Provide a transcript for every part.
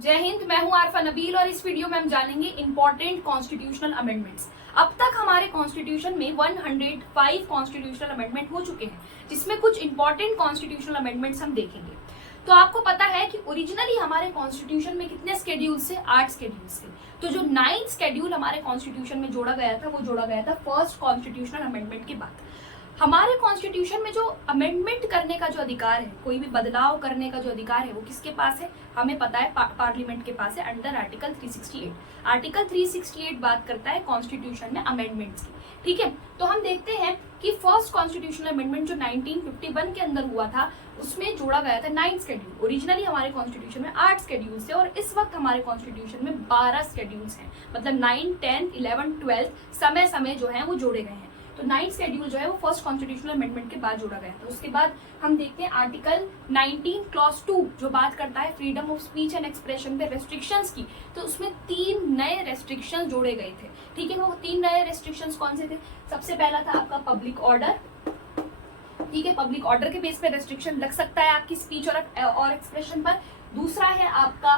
जय हिंद। मैं हूं आरफा नबील और इस वीडियो में हम जानेंगे इंपॉर्टेंट कॉन्स्टिट्यूशनल अमेंडमेंट्स। अब तक हमारे कॉन्स्टिट्यूशन में 105 कॉन्स्टिट्यूशनल अमेंडमेंट हो चुके हैं, जिसमें कुछ इंपॉर्टेंट कॉन्स्टिट्यूशनल अमेंडमेंट्स हम देखेंगे। तो आपको पता है कि ओरिजिनली हमारे कॉन्स्टिट्यूशन में कितने स्केड्यूल्स थे? 8 स्केड्यूल्स थे। तो जो 9th स्केड्यूल हमारे कॉन्स्टिट्यूशन में जोड़ा गया था, वो जोड़ा गया था फर्स्ट कॉन्स्टिट्यूशनल अमेंडमेंट के बाद। हमारे कॉन्स्टिट्यूशन में जो अमेंडमेंट करने का जो अधिकार है, कोई भी बदलाव करने का जो अधिकार है, वो किसके पास है? हमें पता है पार्लियामेंट के पास है, अंडर आर्टिकल 368। आर्टिकल 368 बात करता है कॉन्स्टिट्यूशन में अमेंडमेंट्स की। ठीक है, तो हम देखते हैं कि फर्स्ट कॉन्स्टिट्यूशनल अमेंडमेंट जो 1951 के अंदर हुआ था, उसमें जोड़ा गया था 9th स्केड्यूल। ओरिजिनली हमारे कॉन्स्टिट्यूशन में 8 स्केड्यूल्स थे और इस वक्त हमारे कॉन्स्टिट्यूशन में 12 स्केड्यूल्स हैं। मतलब 9, 10, 11, 12 समय समय जो है वो जोड़े गए हैं। तो 9th स्केड्यूल जो है वो फर्स्ट कॉन्स्टिट्यूशनल अमेंडमेंट के बाद जोड़ा गया था। उसके बाद हम देखते हैं आर्टिकल 19 क्लॉज 2 जो बात करता है freedom of speech and expression पे रेस्ट्रिक्शंस की। तो उसमें 3 नए रेस्ट्रिक्शंस जोड़े गए थे। ठीक है, वो 3 नए रेस्ट्रिक्शंस कौन से थे? सबसे पहला था आपका पब्लिक ऑर्डर। ठीक है, पब्लिक ऑर्डर के बेस पे रेस्ट्रिक्शन लग सकता है आपकी स्पीच और एक्सप्रेशन पर। दूसरा है आपका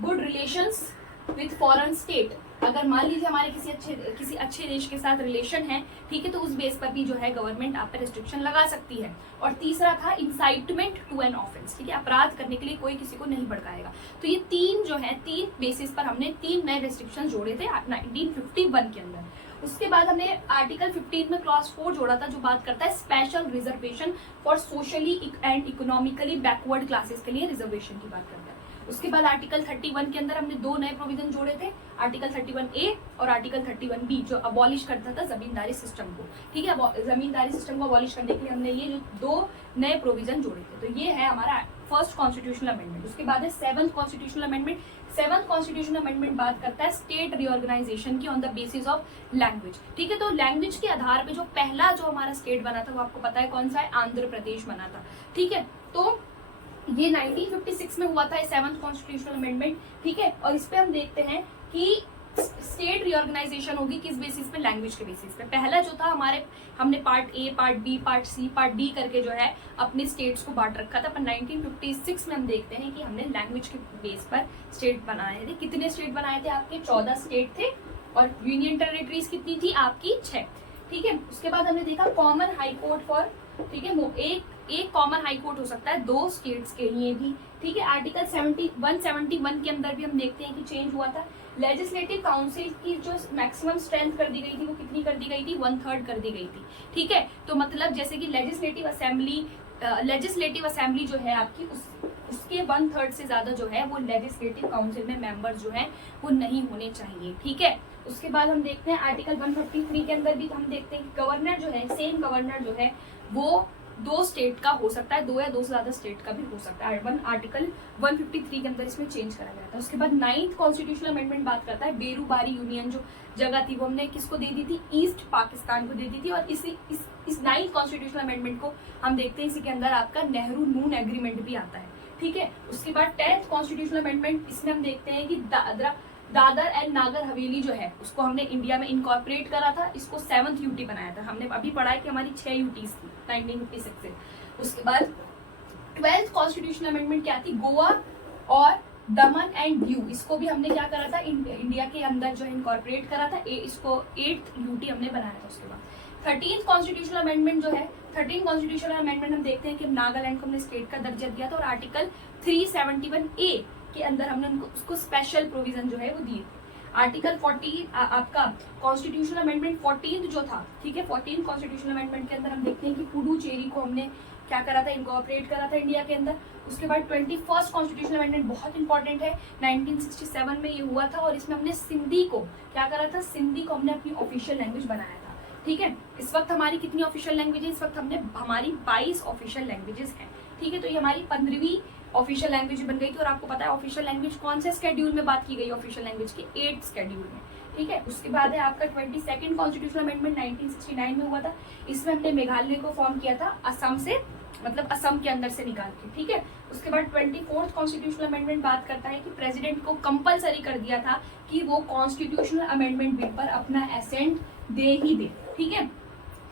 good relations with foreign state. अगर मान लीजिए हमारे किसी अच्छे देश के साथ रिलेशन है, ठीक है, तो उस बेस पर भी जो है गवर्नमेंट आप पे रेस्ट्रिक्शन लगा सकती है। और तीसरा था इंसाइटमेंट टू एन ऑफेंस। ठीक है, अपराध करने के लिए कोई किसी को नहीं भड़काएगा। तो ये 3 जो है 3 बेसिस पर हमने 3 नए रेस्ट्रिक्शन जोड़े थे 1951 के अंदर। उसके बाद हमने आर्टिकल 15 में क्लॉज 4 जोड़ा था, जो बात करता है special reservation for socially and economically backward classes के लिए रिजर्वेशन की बात करता है। उसके बाद आर्टिकल 31 के अंदर हमने 2 नए प्रोविजन जोड़े थे, आर्टिकल 31A और आर्टिकल 31B, जो अबॉलिश करता था जमींदारी सिस्टम को। ठीक है, जमींदारी सिस्टम को अबॉलिश करने के लिए हमने ये जो 2 नए प्रोविजन जोड़े थे। तो ये है हमारा फर्स्ट कॉन्स्टिट्यूशनल अमेंडमेंट। उसके बाद है 7th constitutional amendment. 7th constitutional amendment बात करता है स्टेट रिऑर्गेनाइजेशन की on the basis of language. ठीक है, तो लैंग्वेज के आधार पे जो पहला जो हमारा स्टेट बना था, वो आपको पता है कौन सा है? आंध्र प्रदेश बना था। ठीक है, तो ये 1956 में हुआ था, 7th कॉन्स्टिट्यूशनल अमेंडमेंट। ठीक है, और इस पे हम देखते हैं कि स्टेट रिऑर्गेनाइजेशन होगी किस बेसिस पे? लैंग्वेज के बेसिस पे। पहला जो था हमने part A, part B, part C, part D करके जो है अपने स्टेट्स को बांट रखा था। पर 1956 में हम देखते हैं कि हमने लैंग्वेज के बेस पर स्टेट बनाए थे। कितने स्टेट बनाए थे आपके? 14 स्टेट थे और यूनियन टेरिटरीज कितनी थी आपकी? 6। ठीक है, उसके बाद हमने देखा कॉमन हाई कोर्ट फॉर, ठीक है, एक कॉमन हाई कोर्ट हो सकता है 2 स्टेट्स के लिए भी। ठीक है, आर्टिकल 171 के अंदर भी हम देखते हैं कि चेंज हुआ था। लेजिस्लेटिव काउंसिल की जो मैक्सिमम स्ट्रेंथ कर दी गई थी, वो कितनी कर दी गई थी? 1/3 कर दी गई थी। ठीक है, तो मतलब जैसे कि लेजिस्लेटिव असेंबली जो है आपकी, उसके 1/3 से ज्यादा जो है वो लेजिस्लेटिव काउंसिल में मेंबर जो है वो नहीं होने चाहिए। ठीक है, उसके बाद हम देखते हैं आर्टिकल 153 के अंदर भी हम देखते हैं कि गवर्नर जो है, सेम गवर्नर जो है वो 2 स्टेट का हो सकता है, 2 या 2 से ज्यादा स्टेट का भी हो सकता है। आर्टिकल 153 के अंदर इसमें चेंज करा गया था। उसके बाद 9th कॉन्स्टिट्यूशनल अमेंडमेंट बात करता है बेरूबारी यूनियन जो जगह थी, वो हमने किसको दे दी थी? ईस्ट पाकिस्तान को दे दी थी। और इस 9th कॉन्स्टिट्यूशनल अमेंडमेंट को हम देखते हैं, इसी के अंदर आपका नेहरू नून एग्रीमेंट भी आता है। ठीक है, उसके बाद 10th कॉन्स्टिट्यूशनल अमेंडमेंट, इसमें हम देखते हैं कि दादर एंड नागर हवेली जो है उसको हमने इंडिया में इनकॉर्पोरेट करा था। इसको 7th यूटी बनाया था। हमने अभी पढ़ा है कि हमारी 6 यूटीज थी 1956 से। उसके बाद 12th कॉन्स्टिट्यूशनल अमेंडमेंट क्या थी? गोवा और दमन एंड दीव, इसको भी हमने क्या करा था? इंडिया के अंदर जो है इनकॉर्पोरेट करा था। इसको 8th यूटी हमने बनाया था। उसके बाद 13th कॉन्स्टिट्यूशनल अमेंडमेंट जो है, 13th कॉन्स्टिट्यूशनल अमेंडमेंट हम देखते हैं कि नागालैंड को हमने स्टेट का दर्जा दिया था। और आर्टिकल 371A के अंदर हमने उसको स्पेशल प्रोविजन जो है वो दिए थे। आर्टिकल 40 आपका कॉन्स्टिट्यूशनल अमेंडमेंट 14th जो था, ठीक है, 14th कॉन्स्टिट्यूशनल अमेंडमेंट के अंदर हम देखते हैं कि पुडुचेरी को हमने क्या करा था? इनकॉर्पोरेट करा था इंडिया के अंदर। उसके बाद 21st कॉन्स्टिट्यूशनल अमेंडमेंट बहुत इंपॉर्टेंट है, 1967 में ये हुआ था। और इसमें हमने सिंधी को क्या करा था? सिंधी को हमने अपनी ऑफिशियल लैंग्वेज बनाया था। ठीक है, इस वक्त हमारी कितनी ऑफिशियल लैंग्वेज है? इस वक्त हमारी 22 ऑफिशियल लैंग्वेजेस हैं। ठीक है, तो ये हमारी 15वीं ऑफिशियल लैंग्वेज बन गई थी। और आपको पता है ऑफिशियल लैंग्वेज कौन से शेड्यूल में बात की गई? ऑफिशियल लैंग्वेज के 8th शेड्यूल में। ठीक है, उसके बाद है आपका 22nd कॉन्स्टिट्यूशनल अमेंडमेंट 1969 में हुआ था। इसमें हमने मेघालय को फॉर्म किया था असम से, मतलब असम के अंदर से निकाल के। ठीक है, उसके बाद 24th कॉन्स्टिट्यूशनल अमेंडमेंट बात करता है कि प्रेसिडेंट को कंपलसरी कर दिया था कि वो कॉन्स्टिट्यूशनल अमेंडमेंट बिल पर अपना एसेंट दे ही दे। ठीक है,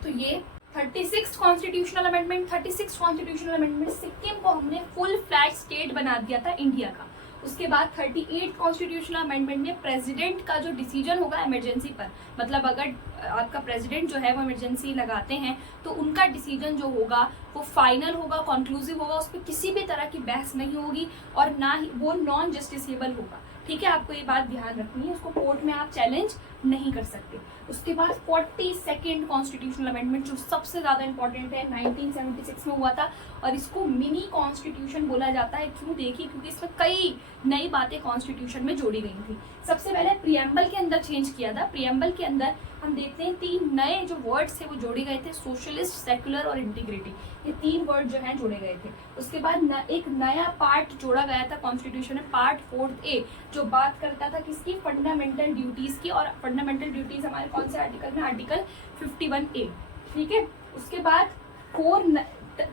तो ये 36th कॉन्स्टिट्यूशनल अमेंडमेंट सिक्किम को हमने फुल फ्लैट स्टेट बना दिया था इंडिया का। उसके बाद 38 कॉन्स्टिट्यूशनल अमेंडमेंट में प्रेसिडेंट का जो डिसीजन होगा इमरजेंसी पर, मतलब अगर आपका प्रेसिडेंट जो है वो इमरजेंसी लगाते हैं तो उनका डिसीजन जो होगा वो फाइनल होगा, कंक्लूसिव होगा, उस पर किसी भी तरह की बहस नहीं होगी और ना ही वो नॉन जस्टिसेबल होगा। ठीक है, आपको ये बात ध्यान रखनी है, उसको कोर्ट में आप चैलेंज नहीं कर सकते। उसके बाद 42nd कॉन्स्टिट्यूशनल अमेंडमेंट जो सबसे ज्यादा इंपॉर्टेंट है, 1976 में हुआ था और इसको मिनी कॉन्स्टिट्यूशन बोला जाता है। क्यों? देखिए, क्योंकि इसमें कई नई बातें कॉन्स्टिट्यूशन में जोड़ी गई थी। सबसे पहले प्रियम्बल के अंदर चेंज किया था। प्रियम्बल के अंदर हम देखते हैं 3 नए जो वर्ड्स थे वो जोड़े गए थे, सोशलिस्ट, सेकुलर और इंटीग्रिटी। ये 3 वर्ड जो हैं जोड़े गए थे। उसके बाद एक नया पार्ट जोड़ा गया था कॉन्स्टिट्यूशन में, पार्ट 4A, जो बात करता था किसकी? फंडामेंटल ड्यूटीज की। और फंडामेंटल ड्यूटीज हमारे कौन से आर्टिकल में? Article 51A। ठीक है, उसके बाद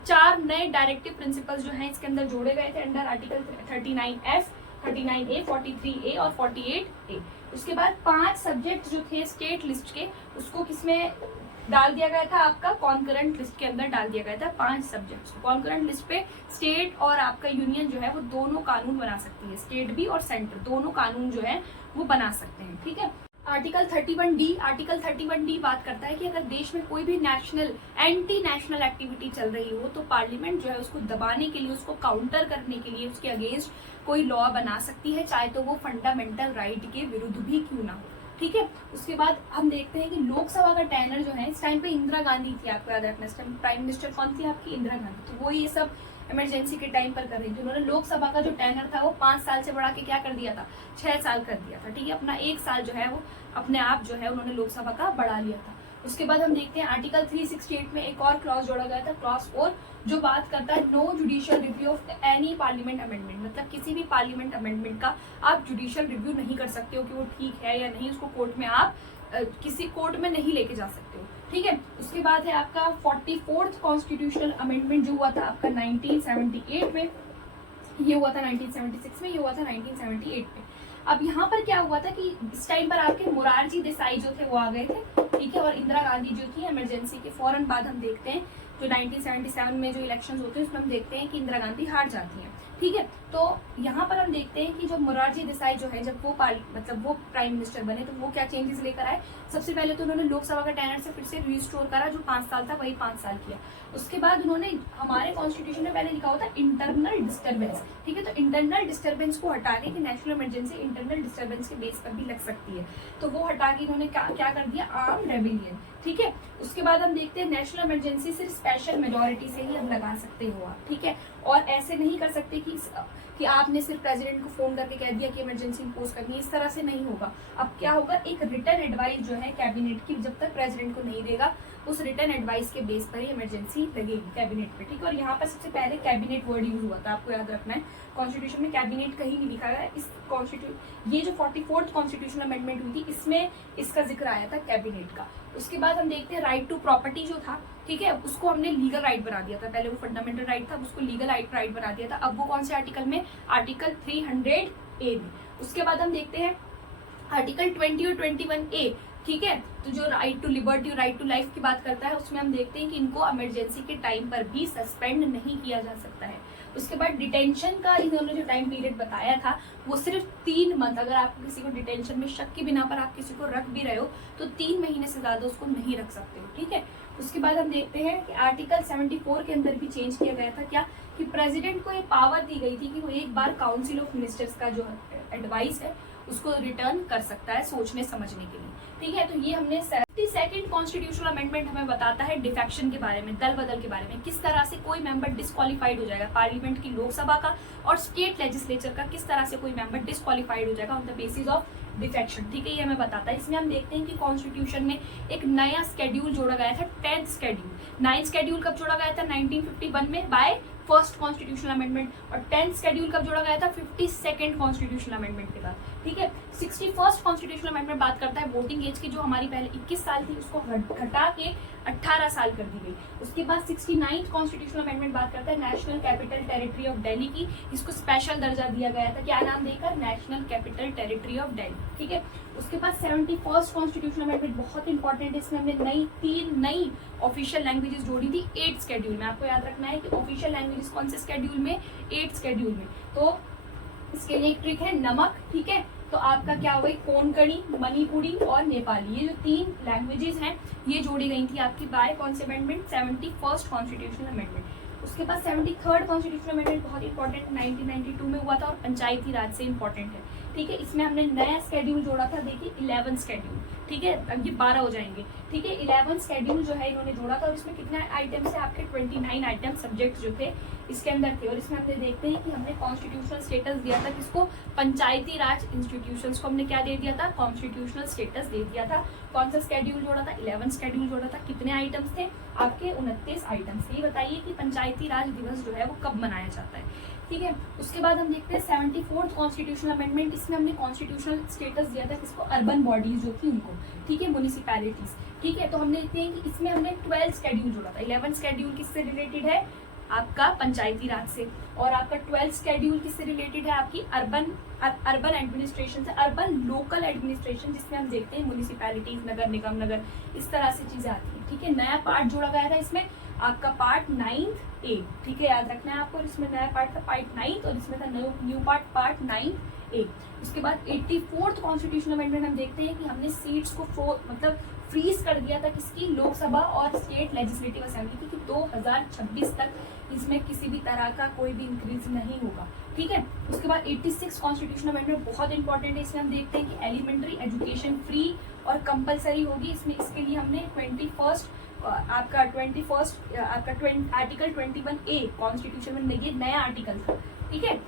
4 नए डायरेक्टिव प्रिंसिपल्स जो हैं इसके अंदर जोड़े गए थे under article 39F, 39A, 43A और 48A। उसके बाद 5 सब्जेक्ट जो थे स्टेट लिस्ट के, उसको किसमें डाल दिया गया था? आपका कॉन्करेंट लिस्ट के अंदर डाल दिया गया था 5 सब्जेक्ट्स। कॉन्करेंट लिस्ट पे स्टेट और आपका यूनियन जो है वो दोनों कानून बना सकती है, स्टेट भी और सेंटर दोनों कानून जो है वो बना सकते हैं। ठीक है, आर्टिकल 31D बात करता है कि अगर देश में कोई भी नेशनल एंटी नेशनल एक्टिविटी चल रही हो तो पार्लियामेंट जो है उसको दबाने के लिए, उसको काउंटर करने के लिए उसके अगेंस्ट कोई लॉ बना सकती है, चाहे तो वो फंडामेंटल राइट के विरुद्ध भी क्यों ना हो। ठीक है, उसके बाद हम देखते हैं कि लोकसभा का टेनर जो है, इस टाइम पे इंदिरा गांधी थी, आपको याद रखना, इस टाइम प्राइम मिनिस्टर कौन थी आपकी? इंदिरा गांधी। तो वो ये सब इमरजेंसी के टाइम पर कर रही थी। उन्होंने लोकसभा का जो टेनर था वो 5 साल से बढ़ा के क्या कर दिया था? 6 साल कर दिया था। ठीक है, अपना 1 साल जो है वो अपने आप जो है उन्होंने लोकसभा का बढ़ा लिया था। उसके बाद हम देखते हैं आर्टिकल 368 में एक और क्लॉज जोड़ा गया था, क्लॉज 4, जो बात करता है no judicial review of any parliament amendment. मतलब किसी भी पार्लियामेंट अमेंडमेंट का आप जुडिशियल रिव्यू नहीं कर सकते हो कि वो ठीक है या नहीं, उसको कोर्ट में आप किसी कोर्ट में नहीं लेके जा सकते हो। ठीक है, उसके बाद है आपका 44th कॉन्स्टिट्यूशनल अमेंडमेंट जो हुआ था आपका 1978 में, ये हुआ था 1976 में, ये हुआ था 1978 में। अब यहाँ पर क्या हुआ था कि इस टाइम पर आपके मोरारजी देसाई जो थे वो आ गए थे। ठीक है, और इंदिरा गांधी जो थी इमरजेंसी के फौरन बाद हम देखते हैं जो 1977 में जो इलेक्शंस होते हैं उसमें हम देखते हैं कि इंदिरा गांधी हार जाती हैं। ठीक है, तो यहाँ पर हम देखते हैं कि जब मोरारजी देसाई जो है जब वो वो प्राइम मिनिस्टर बने तो वो क्या चेंजेस लेकर आए। सबसे पहले तो उन्होंने लोकसभा का टेनर से फिर से रिस्टोर करा, जो 5 साल था वही 5 साल किया। उसके बाद उन्होंने हमारे कॉन्स्टिट्यूशन में पहले लिखा हुआ था इंटरनल डिस्टर्बेंस। ठीक है, तो इंटरनल डिस्टर्बेंस को हटा के कि नेशनल इमरजेंसी इंटरनल डिस्टर्बेंस के बेस पर भी लग सकती है, तो वो हटा के इन्होंने क्या कर दिया? Arm rebellion. ठीक है, उसके बाद हम देखते हैं नेशनल इमरजेंसी सिर्फ स्पेशल मेजोरिटी से ही अब लगा सकते हो आप। ठीक है, और ऐसे नहीं कर सकते कि आपने सिर्फ प्रेसिडेंट को फोन करके कह दिया कि इमरजेंसी इंपोज करनी है, इस तरह से नहीं होगा। अब क्या होगा? एक रिटर्न एडवाइस जो है कैबिनेट की, जब तक प्रेसिडेंट को नहीं देगा उस रिटर्न एडवाइस के बेस पर ही इमरजेंसी लगेगी कैबिनेट पे। ठीक है, और यहाँ पर सबसे पहले कैबिनेट वर्ड यूज हुआ था, आपको याद रखना है। कॉन्स्टिट्यूशन में कैबिनेट कहीं नहीं लिखा गया। इस ये जो 44th कॉन्स्टिट्यूशनल अमेंडमेंट हुई थी इसमें इसका जिक्र आया था कैबिनेट का। उसके बाद हम देखते हैं राइट टू प्रॉपर्टी जो था, ठीक है, उसको हमने लीगल राइट बना दिया था। पहले वो फंडामेंटल राइट था, उसको लीगल राइट बना दिया था। अब वो कौन से आर्टिकल में? आर्टिकल 300A में। उसके बाद हम देखते हैं आर्टिकल 20 और 21A। ठीक है, तो जो right to liberty, right to life की बात करता है, उसमें हम देखते हैं कि इनको इमरजेंसी के टाइम पर भी सस्पेंड नहीं किया जा सकता है। उसके बाद डिटेंशन का इन्होंने जो टाइम पीरियड बताया था वो सिर्फ 3 मंथ। अगर आप किसी को डिटेंशन में शक के बिना पर आप किसी को रख भी रहे हो तो 3 महीने से ज्यादा उसको नहीं रख सकते हो। ठीक है, उसके बाद हम देखते हैं कि आर्टिकल 74 के अंदर भी चेंज किया गया था क्या, कि प्रेसिडेंट को ये पावर दी गई थी कि वो एक बार काउंसिल ऑफ मिनिस्टर्स का जो एडवाइस है उसको रिटर्न कर सकता है सोचने समझने के लिए। ठीक है, तो ये हमने 72nd कॉन्स्टिट्यूशनल अमेंडमेंट हमें बताता है डिफेक्शन के बारे में, दल बदल के बारे में, किस तरह से कोई मेंबर डिस्क्वालीफाइड हो जाएगा पार्लियामेंट की, लोकसभा का और स्टेट लेजिस्लेचर का, किस तरह से कोई मेंबर डिस्क्वालीफाइड हो जाएगा on the basis of defection. ठीक है, ये हमें बताता है। इसमें हम देखते हैं कि कॉन्स्टिट्यूशन में एक नया स्केड्यूल जोड़ा गया था, 10th स्केड्यूल। 9th स्केड्यूल कब जोड़ा गया था? 1951 में बाय फर्स्ट कॉन्स्टिट्यूशनल अमेंडमेंट, और 10th स्केड्यूल कब जोड़ा गया था? 52nd कॉन्स्टिट्यूशनल अमेंडमेंट के बाद। ठीक है, 61st कॉन्स्टिट्यूशनल अमेंडमेंट बात करता है वोटिंग एज की, जो हमारी पहले 21 साल थी उसको हटा के 18 साल कर दी गई। उसके बाद 69th कॉन्स्टिट्यूशनल अमेंडमेंट बात करता है national capital territory of Delhi की, इसको स्पेशल दर्जा दिया गया था, क्या नाम देकर? National capital territory of Delhi. ठीक है, उसके बाद 71st कॉन्स्टिट्यूशनल अमेंडमेंट बहुत इंपॉर्टेंट है, इसमें हमने 3 नई ऑफिशियल लैंग्वेजेस जोड़ी थी 8th शेड्यूल में। आपको याद रखना है कि ऑफिशियल लैंग्वेजेस कौन से शेड्यूल में? 8th शेड्यूल में। तो इसके लिए एक ट्रिक है नमक, ठीक है। तो आपका क्या हो गई, कोंकणी, मणिपुरी और नेपाली, ये जो 3 लैंग्वेजेस हैं ये जोड़ी गई थी आपकी बाय कौन से अमेंडमेंट, 71st कॉन्स्टिट्यूशनल अमेंडमेंट। उसके बाद 73rd कॉन्स्टिट्यूशनल अमेंडमेंट बहुत इंपॉर्टेंट 1992 में हुआ था और पंचायती राज से इंपॉर्टेंट है, ठीक है। इसमें हमने नया स्केड्यूल जोड़ा था, देखिए 11 स्केड्यूल, ठीक है, अब ये 12 हो जाएंगे, ठीक है। 11 स्केड्यूल जो है इन्होंने जोड़ा था और इसमें कितने आइटम्स है आपके 29 आइटम सब्जेक्ट जो थे इसके अंदर थे। और इसमें हमने देखते हैं कि हमने कॉन्स्टिट्यूशनल स्टेटस दिया था किसको, पंचायती राज इंस्टीट्यूशंस को हमने क्या दे दिया था, कॉन्स्टिट्यूशनल स्टेटस दे दिया था। कौन सा स्केड्यूल जोड़ा था, 11 स्केड्यूल जोड़ा था। कितने आइटम्स थे आपके, 29 आइटम्स। ये बताइए कि पंचायती राज दिवस जो है वो कब मनाया जाता है, ठीक है। उसके बाद हम देखते हैं 74th कॉन्स्टिट्यूशनल अमेंडमेंट। इसमें हमने कॉन्स्टिट्यूशनल स्टेटस दिया था किसको, अर्बन बॉडीज जो थी उनको, ठीक है, म्युनिसिपैलिटीज, ठीक है। तो हमने देखते हैं कि इसमें हमने 12 स्केड्यूल जोड़ा था। 11 स्केड्यूल किससे रिलेटेड है, आपका पंचायती राज से, और आपका 12 स्केड्यूल किससे रिलेटेड है, आपकी अर्बन एडमिनिस्ट्रेशन से, अर्बन लोकल एडमिनिस्ट्रेशन, जिसमें हम देखते हैं म्युनिसिपैलिटीज, नगर निगम, नगर, इस तरह से चीजें आती हैं, ठीक है। नया पार्ट जोड़ा गया था इसमें आपका पार्ट 9A, ठीक है, याद रखना है आपको। और इसमें नया पार्ट था पार्ट 9 और इसमें था न्यू पार्ट 9A। उसके बाद 84th कॉन्स्टिट्यूशनल अमेंडमेंट हम देखते हैं कि हमने सीट्स को मतलब फ्रीज कर दिया था किसकी, लोकसभा और स्टेट लेजिस्लेटिव असेंबली की, 2026 तक इसमें किसी भी तरह का कोई भी इंक्रीज नहीं होगा, ठीक है। उसके बाद 86 कॉन्स्टिट्यूशनल अमेंडमेंट बहुत इंपॉर्टेंट है। इसमें हम देखते हैं कि एलिमेंट्री एजुकेशन फ्री और कंपलसरी होगी। इसमें इसके लिए हमने आर्टिकल 21A कॉन्स्टिट्यूशन में ये नया आर्टिकल था, ठीक है,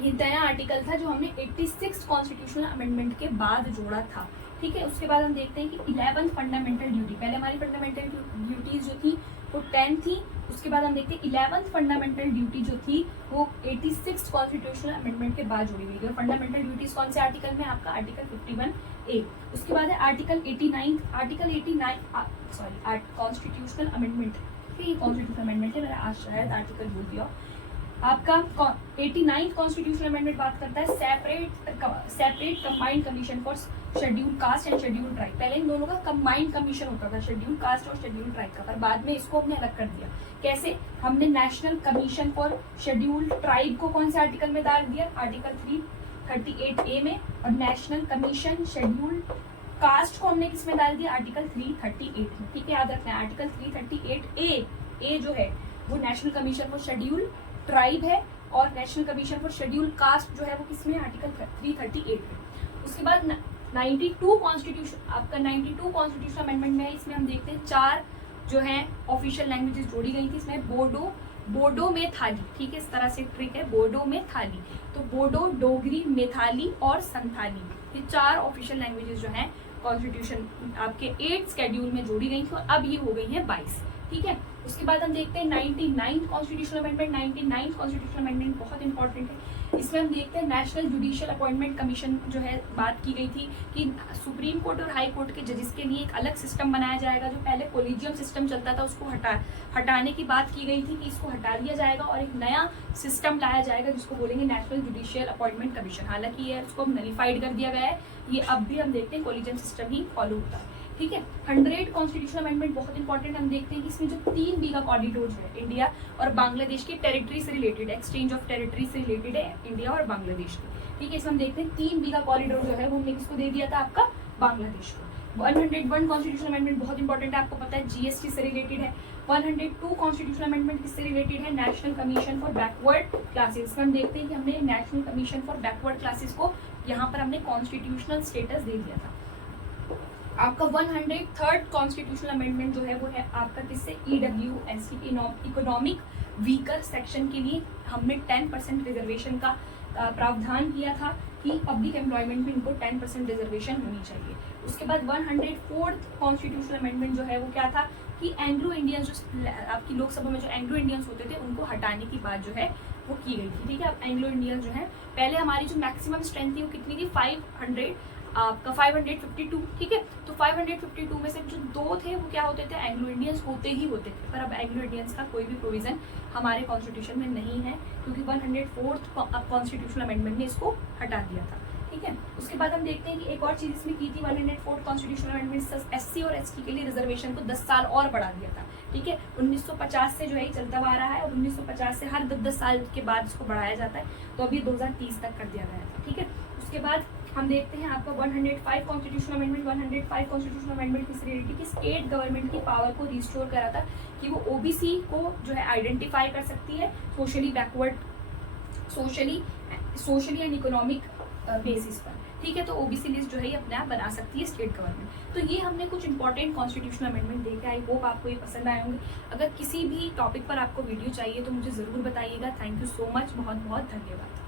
ये नया आर्टिकल था जो हमने 86 कॉन्स्टिट्यूशनल अमेंडमेंट के बाद जोड़ा था, ठीक है। उसके बाद हम देखते हैं कि 11 फंडामेंटल ड्यूटी, पहले हमारी फंडामेंटल ड्यूटीज जो थी वो 10 थी। उसके बाद हम देखते हैं 11th फंडामेंटल ड्यूटी जो थी वो 86 कॉन्स्टिट्यूशनल अमेंडमेंट के बाद जोड़ी गई थी। और फंडामेंटल ड्यूटीज कौन से आर्टिकल में, आपका आर्टिकल 51A। उसके बाद है आर्टिकल 89 कॉन्स्टिट्यूशनल अमेंडमेंट, ये कॉन्स्टिट्यूशनल अमेंडमेंट है, मैंने आज शायद आर्टिकल बोल दिया। आपका 89th कॉन्स्टिट्यूशनल अमेंडमेंट बात करता है separate combined commission for schedule caste and schedule tribe. पहले इन दोनों का कंबाइंड कमीशन होता था, शेड्यूल कास्ट और शेड्यूल ट्राइब का, पर बाद में इसको हमने अलग कर दिया। कैसे, हमने national commission for schedule tribe को कौन से आर्टिकल में डाल दिया, आर्टिकल 338A में, और नेशनल कमीशन शेड्यूल कास्ट को हमने किस में डाल दिया, आर्टिकल 338 में, ठीक है, याद रखना है। आर्टिकल 338A जो है वो national commission for schedule tribe है, और national commission for schedule caste जो है वो किसमें, आर्टिकल 338 में। उसके बाद 92 कॉन्स्टिट्यूशन, आपका 92 कॉन्स्टिट्यूशन अमेंडमेंट में, इसमें हम देखते हैं 4 जो है ऑफिशियल लैंग्वेजेस जोड़ी गई थी। इसमें बोडो में थाली, ठीक है, इस तरह से ट्रिक है, बोडो में थाली, तो बोडो, डोगरी, मेथाली और संथाली, ये 4 ऑफिशियल लैंग्वेजेस जो हैं कॉन्स्टिट्यूशन आपके 8 स्केड्यूल में जोड़ी गई थी और अब ये हो गई है 22, ठीक है। उसके बाद हम देखते हैं 99 कॉन्स्टिट्यूशनल अमेंडमेंट। 99 कॉन्स्टिट्यूशनल अमेंडमेंट बहुत इंपॉर्टेंट है। इसमें हम देखते हैं नेशनल जुडिशियल अपॉइंटमेंट कमीशन जो है बात की गई थी कि सुप्रीम कोर्ट और हाई कोर्ट के जजेस के लिए एक अलग सिस्टम बनाया जाएगा। जो पहले कोलिजियम सिस्टम चलता था उसको हटाने की बात की गई थी कि इसको हटा दिया जाएगा और एक नया सिस्टम लाया जाएगा जिसको बोलेंगे नेशनल जुडिशियल अपॉइंटमेंट कमीशन। हालांकि ये उसको नलिफाइड कर दिया गया है, ये अब भी हम देखते हैं कोलिजियम सिस्टम ही फॉलो होता है, ठीक है। 100 कॉन्स्टिट्यूशनल अमेंडमेंट बहुत इंपॉर्टेंट, हम देखते हैं कि इसमें जो 3 बीघा कॉरिडोर है इंडिया और बांग्लादेश की टेरिटरी से रिलेटेड, एक्सचेंज ऑफ टेरिटरी से रिलेटेड है इंडिया और बांग्लादेश की, ठीक है। इसमें हम देखते हैं 3 बीघा कॉरिडोर जो है वो हमने किसको दे दिया था, आपका बांग्लादेश को। 101 कॉन्स्टिट्यूशनल अमेंडमेंट बहुत इंपॉर्टेंट है, आपको पता है जीएसटी से रिलेटेड है। 102 कॉन्स्टिट्यूशनल अमेंडमेंट किससे रिलेटेड है, national commission for backward classes. हम देखते हैं कि हमने national commission for backward classes को यहाँ पर हमने कॉन्स्टिट्यूशनल स्टेटस दे दिया था। आपका 103rd कॉन्स्टिट्यूशनल अमेंडमेंट जो है वो है आपका किससे, EWS इकोनॉमिक वीकर सेक्शन के लिए हमने 10% रिजर्वेशन का प्रावधान किया था कि पब्लिक एम्प्लॉयमेंट में इनको 10% रिजर्वेशन होनी चाहिए। उसके बाद 104th कॉन्स्टिट्यूशनल अमेंडमेंट जो है वो क्या था कि एंग्लो इंडियंस जो आपकी लोकसभा में जो एंग्लो इंडियंस होते थे उनको हटाने की बात जो है वो की गई थी, ठीक है। अब एंग्लो इंडियंस जो है, पहले हमारी जो मैक्सिमम स्ट्रेंथ थी वो कितनी थी, 552, ठीक है। तो 552 में से जो 2 थे वो क्या होते थे, एंग्लो इंडियंस होते ही होते थे, पर अब एंग्लो इंडियंस का कोई भी प्रोविजन हमारे कॉन्स्टिट्यूशन में नहीं है क्योंकि 104th कॉन्स्टिट्यूशनल अमेंडमेंट ने इसको हटा दिया था, ठीक है। उसके बाद हम देखते हैं कि एक और चीज इसमें की थी 104 कॉन्स्टिट्यूशनल अमेंडमेंट, एससी और एसटी के लिए रिजर्वेशन को 10 साल और बढ़ा दिया था, ठीक है। 1950 से जो है चलता हुआ आ रहा है और 1950 से हर 10 साल के बाद इसको बढ़ाया जाता है, तो अभी 2030 तक कर दिया गया था, ठीक है। उसके बाद हम देखते हैं आपका 105 कॉन्स्टिट्यूशनल अमेंडमेंट। 105 कॉन्स्टिट्यूशनल अमेंडमेंट किस रिलेटेड की स्टेट गवर्नमेंट की पावर को रिस्टोर करा था कि वो ओबीसी को जो है आइडेंटिफाई कर सकती है socially backward, socially and economic basis पर, ठीक है। तो ओबीसी लिस्ट जो है ये अपने आप बना सकती है स्टेट गवर्नमेंट। तो ये हमने कुछ इंपॉर्टेंट कॉन्स्टिट्यूशनल अमेंडमेंट देखे। आई होप आपको ये पसंद आए होंगे। अगर किसी भी टॉपिक पर आपको वीडियो चाहिए तो मुझे ज़रूर बताइएगा। थैंक यू सो मच, बहुत बहुत धन्यवाद।